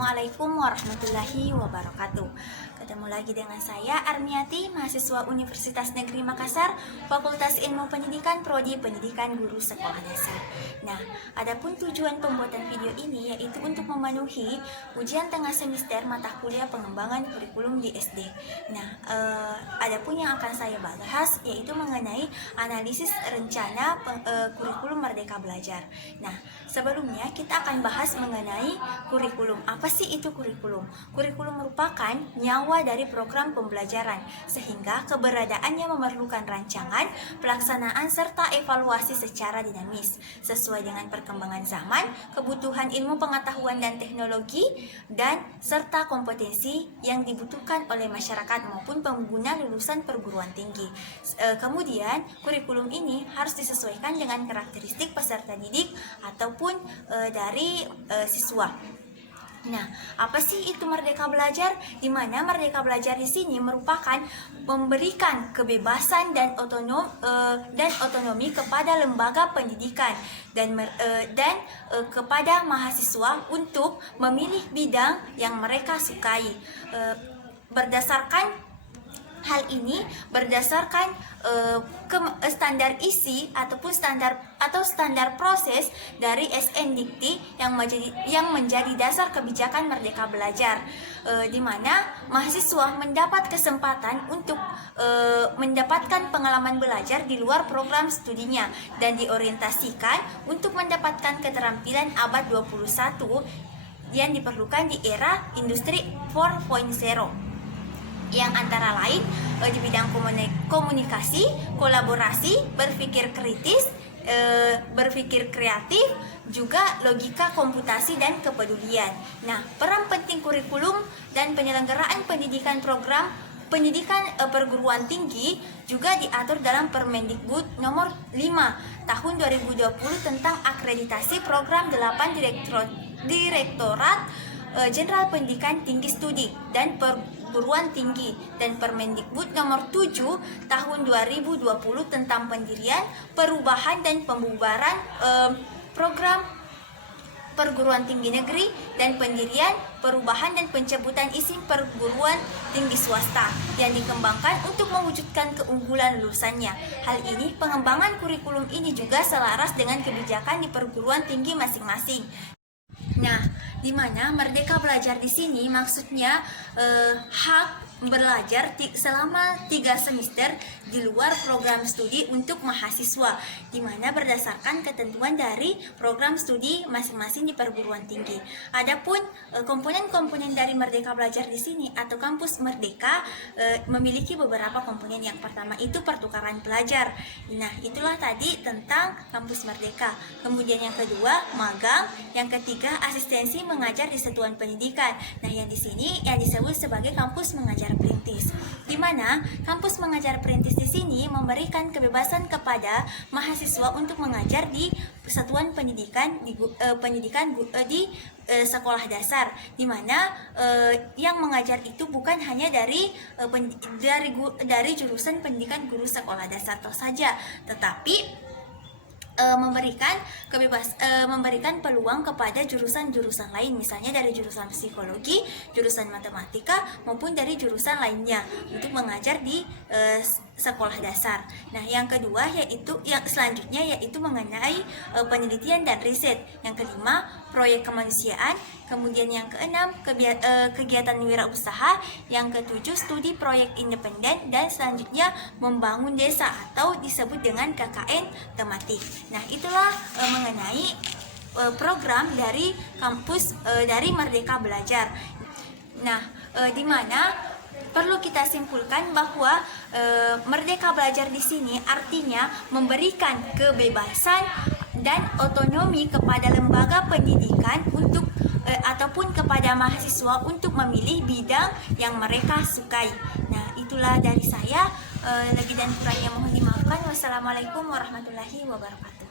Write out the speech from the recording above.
Assalamualaikum warahmatullahi wabarakatuh. Ketemu lagi dengan saya Armiati, mahasiswa Universitas Negeri Makassar, Fakultas Ilmu Pendidikan, Prodi Pendidikan Guru Sekolah Dasar. Nah, adapun tujuan pembuatan video ini yaitu untuk memenuhi ujian tengah semester mata kuliah pengembangan kurikulum di SD. Nah, adapun yang akan saya bahas yaitu mengenai analisis rencana kurikulum Merdeka Belajar. Nah, sebelumnya kita akan bahas mengenai kurikulum. Apa sih itu kurikulum? Kurikulum merupakan nyawa dari program pembelajaran, sehingga keberadaannya memerlukan rancangan, pelaksanaan, serta evaluasi secara dinamis, sesuai dengan perkembangan zaman, kebutuhan ilmu pengetahuan dan teknologi, dan serta kompetensi yang dibutuhkan oleh masyarakat maupun pengguna lulusan perguruan tinggi. Kemudian, kurikulum ini harus disesuaikan dengan karakteristik peserta didik ataupun dari siswa. Nah, apa sih itu Merdeka Belajar? Di mana Merdeka Belajar di sini merupakan memberikan kebebasan dan otonomi kepada lembaga pendidikan dan kepada mahasiswa untuk memilih bidang yang mereka sukai. Hal ini berdasarkan standar isi ataupun standar proses dari SNDikti yang menjadi dasar kebijakan Merdeka Belajar, di mana mahasiswa mendapat kesempatan untuk mendapatkan pengalaman belajar di luar program studinya dan diorientasikan untuk mendapatkan keterampilan abad 21 yang diperlukan di era industri 4.0. yang antara lain di bidang komunikasi, kolaborasi, berpikir kritis, berpikir kreatif, juga logika komputasi dan kepedulian. Nah, peran penting kurikulum dan penyelenggaraan pendidikan program pendidikan perguruan tinggi juga diatur dalam Permendikbud nomor 5 tahun 2020 tentang akreditasi program 8 Direktorat Jenderal Pendidikan Tinggi Studi dan Perguruan Tinggi dan Permendikbud nomor 7 tahun 2020 tentang pendirian, perubahan dan pembubaran program perguruan tinggi negeri dan pendirian, perubahan dan pencabutan izin perguruan tinggi swasta yang dikembangkan untuk mewujudkan keunggulan lulusannya. Hal ini, pengembangan kurikulum ini juga selaras dengan kebijakan di perguruan tinggi masing-masing. Nah, di mana Merdeka Belajar di sini maksudnya hak belajar selama 3 semester di luar program studi untuk mahasiswa, di mana berdasarkan ketentuan dari program studi masing-masing di perguruan tinggi. Adapun komponen-komponen dari Merdeka Belajar di sini atau kampus Merdeka memiliki beberapa komponen. Yang pertama itu pertukaran pelajar. Nah, itulah tadi tentang kampus Merdeka. Kemudian yang kedua magang, yang ketiga asistensi mengajar di satuan pendidikan. Nah, yang di sini yang disebut sebagai kampus mengajar perintis, di mana kampus mengajar perintis di sini memberikan kebebasan kepada mahasiswa untuk mengajar di satuan pendidikan di sekolah dasar, di mana yang mengajar itu bukan hanya dari jurusan pendidikan guru sekolah dasar saja, tetapi memberikan peluang kepada jurusan-jurusan lain, misalnya dari jurusan psikologi, jurusan matematika maupun dari jurusan lainnya untuk mengajar di sekolah dasar. Nah, yang kedua selanjutnya yaitu mengenai penelitian dan riset. Yang kelima, proyek kemanusiaan. Kemudian yang keenam, kegiatan wirausaha. Yang ketujuh, studi proyek independen, dan selanjutnya membangun desa atau disebut dengan KKN tematik. Nah, itulah mengenai program dari kampus dari Merdeka Belajar. Nah, di mana perlu kita simpulkan bahwa Merdeka Belajar di sini artinya memberikan kebebasan dan otonomi kepada lembaga pendidikan untuk ataupun kepada mahasiswa untuk memilih bidang yang mereka sukai. Nah, itulah dari saya. Lebih dan kurangnya mohon dimaafkan. Wassalamualaikum warahmatullahi wabarakatuh.